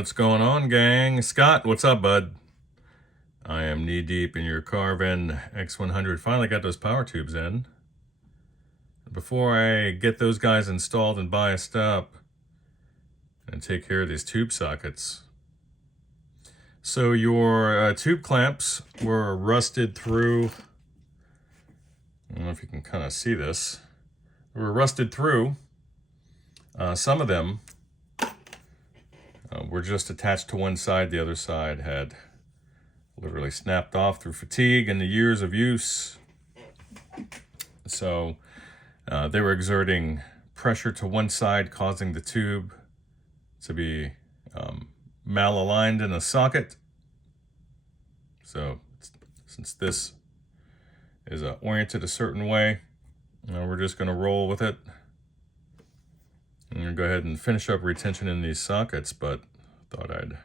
What's going on, gang? Scott, what's up, bud? I am knee deep in your Carvin X100. Finally got those power tubes in. Before I get those guys installed and biased up and take care of these tube sockets. So your tube clamps were rusted through. I don't know if you can kind of see this. They were rusted through. Some of them were just attached to one side. The other side had literally snapped off through fatigue and the years of use. So they were exerting pressure to one side, causing the tube to be malaligned in a socket. So since this is oriented a certain way, we're just going to roll with it. I'm going to go ahead and finish up retention in these sockets, but thought I'd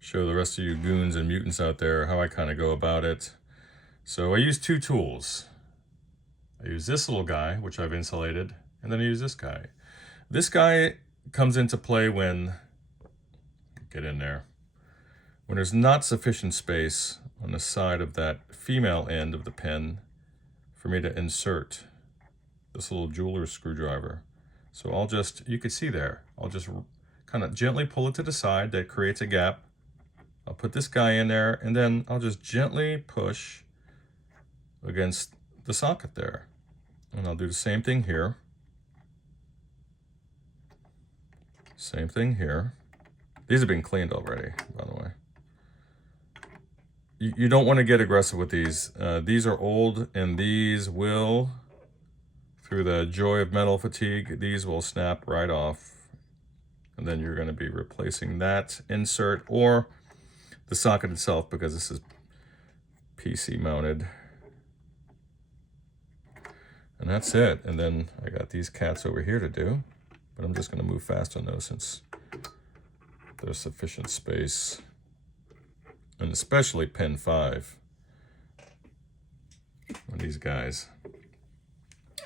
show the rest of you goons and mutants out there how I kind of go about it. So I use two tools. I use this little guy, which I've insulated, and then I use this guy. This guy comes into play when, get in there, when there's not sufficient space on the side of that female end of the pin for me to insert this little jeweler's screwdriver. So I'll just, you can see there, I'll just kind of gently pull it to the side. That creates a gap. I'll put this guy in there, and then I'll just gently push against the socket there. And I'll do the same thing here. Same thing here. These have been cleaned already, by the way. You don't want to get aggressive with these. These are old, and these will, through the joy of metal fatigue, these will snap right off. And then you're going to be replacing that insert or the socket itself, because this is PC mounted. And that's it. And then I got these cats over here to do, but I'm just going to move fast on those since there's sufficient space. And especially pin 5 on these guys.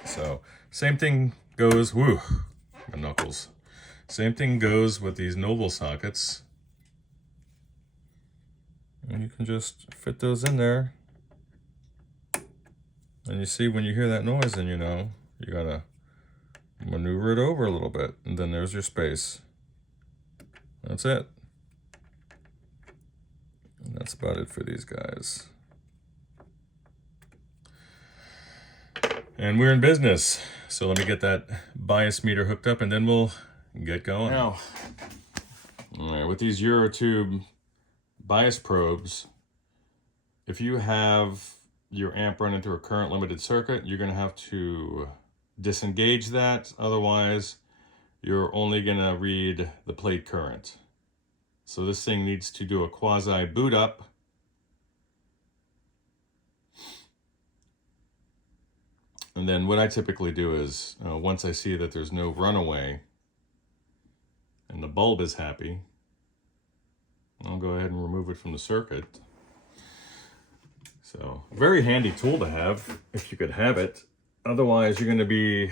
So same thing goes, woo, my knuckles. Same thing goes with these Noble sockets. And you can just fit those in there. And you see, when you hear that noise, then you know you gotta maneuver it over a little bit. And then there's your space. That's it. And that's about it for these guys. And we're in business. So let me get that bias meter hooked up and then we'll get going. Now, all right, with these Eurotube bias probes, if you have your amp running through a current limited circuit, you're gonna have to disengage that. Otherwise, you're only gonna read the plate current. So this thing needs to do a quasi boot up. And then what I typically do is, once I see that there's no runaway and the bulb is happy, I'll go ahead and remove it from the circuit. So, very handy tool to have, if you could have it. Otherwise, you're going to be,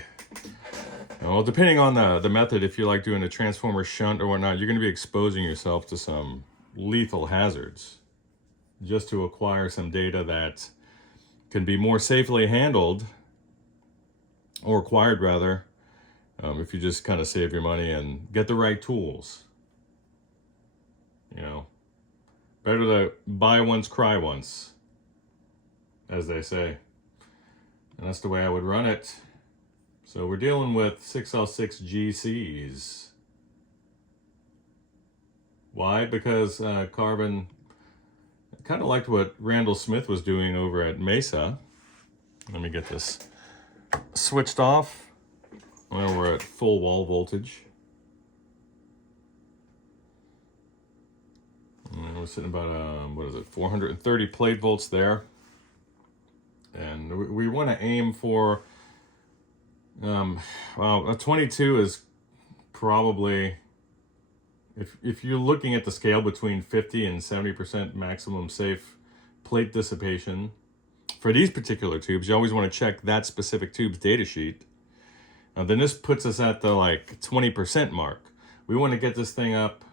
well, depending on the method, if you like doing a transformer shunt or whatnot, you're going to be exposing yourself to some lethal hazards just to acquire some data that can be more safely handled, or acquired rather, if you just kind of save your money and get the right tools. You know, better to buy once, cry once, as they say. And that's the way I would run it. So we're dealing with 6L6 GCs. Why? Because Carvin kind of liked what Randall Smith was doing over at Mesa. Let me get this switched off. Well, we're at full wall voltage. And we're sitting about, what is it, 430 plate volts there. And we want to aim for, well, a 22 is probably, if you're looking at the scale between 50 and 70% maximum safe plate dissipation, for these particular tubes, you always want to check that specific tube's data sheet. Then this puts us at the like 20% mark. We want to get this thing up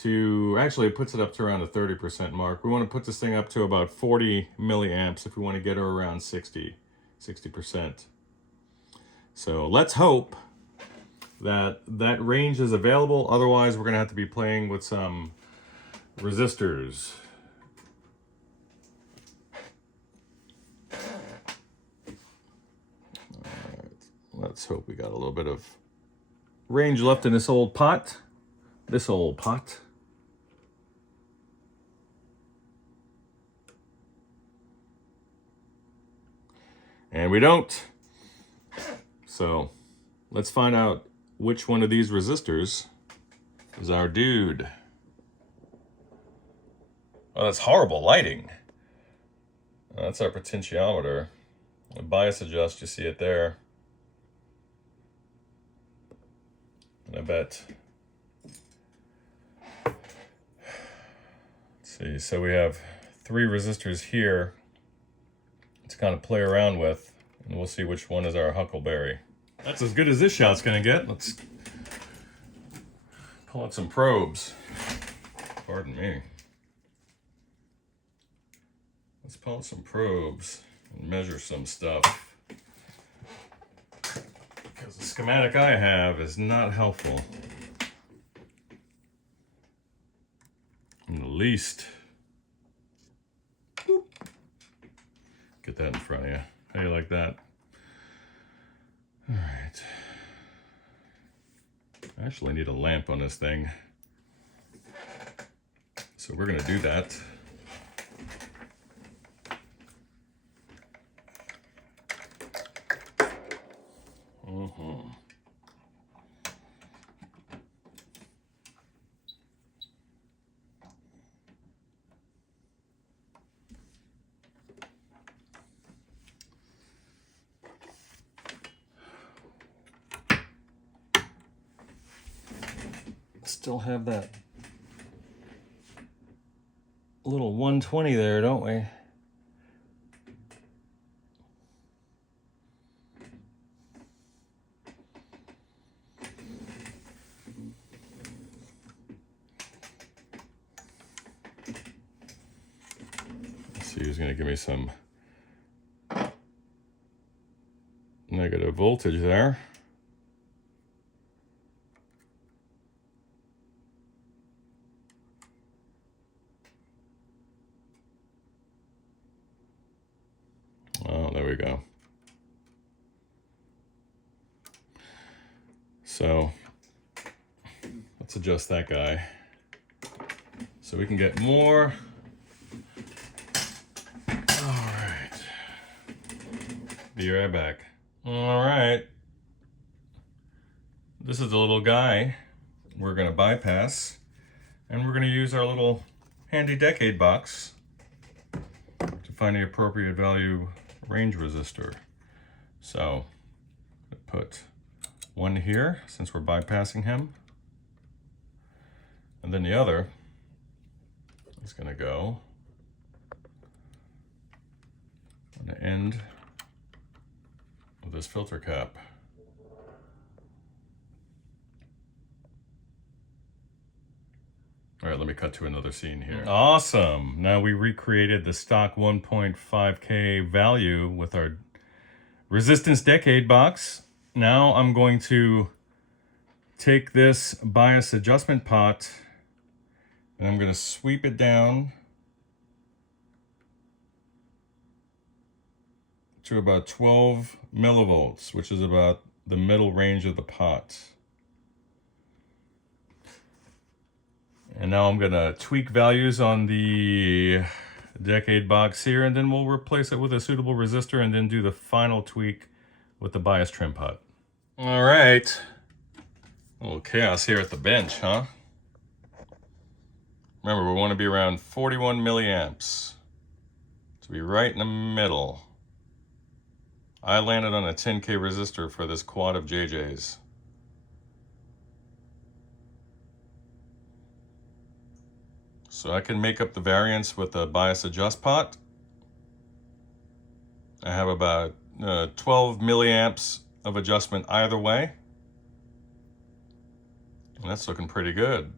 to, actually it puts it up to around the 30% mark. We want to put this thing up to about 40 milliamps if we want to get her around 60%. So let's hope that that range is available. Otherwise, we're going to have to be playing with some resistors. All right, let's hope we got a little bit of range left in this old pot. And we don't. So let's find out which one of these resistors is our dude. Oh, that's horrible lighting. That's our potentiometer. The bias adjust, you see it there. And I bet. Let's see, so we have 3 resistors here to kind of play around with, and we'll see which one is our huckleberry. That's as good as this shot's gonna get. Let's pull out some probes. Pardon me. Let's pull out some probes and measure some stuff. Because the schematic I have is not helpful in the least. Get that in front of you. How do you like that? All right. I actually need a lamp on this thing. So we're gonna do that. Still have that little 120 there, don't we? Let's see who's going to give me some negative voltage there. Oh, there we go. So let's adjust that guy so we can get more. All right. Be right back. All right. This is the little guy we're going to bypass, and we're going to use our little handy decade box to find the appropriate value range resistor. So put one here since we're bypassing him, and then the other is going to go on the end of this filter cap. All right, let me cut to another scene here. Awesome. Now we recreated the stock 1.5K value with our resistance decade box. Now I'm going to take this bias adjustment pot and I'm going to sweep it down to about 12 millivolts, which is about the middle range of the pot. And now I'm gonna tweak values on the decade box here, and then we'll replace it with a suitable resistor and then do the final tweak with the bias trim pot. All right, a little chaos here at the bench, huh? Remember, we wanna be around 41 milliamps to be right in the middle. I landed on a 10K resistor for this quad of JJs. So I can make up the variance with a bias adjust pot. I have about 12 milliamps of adjustment either way. And that's looking pretty good.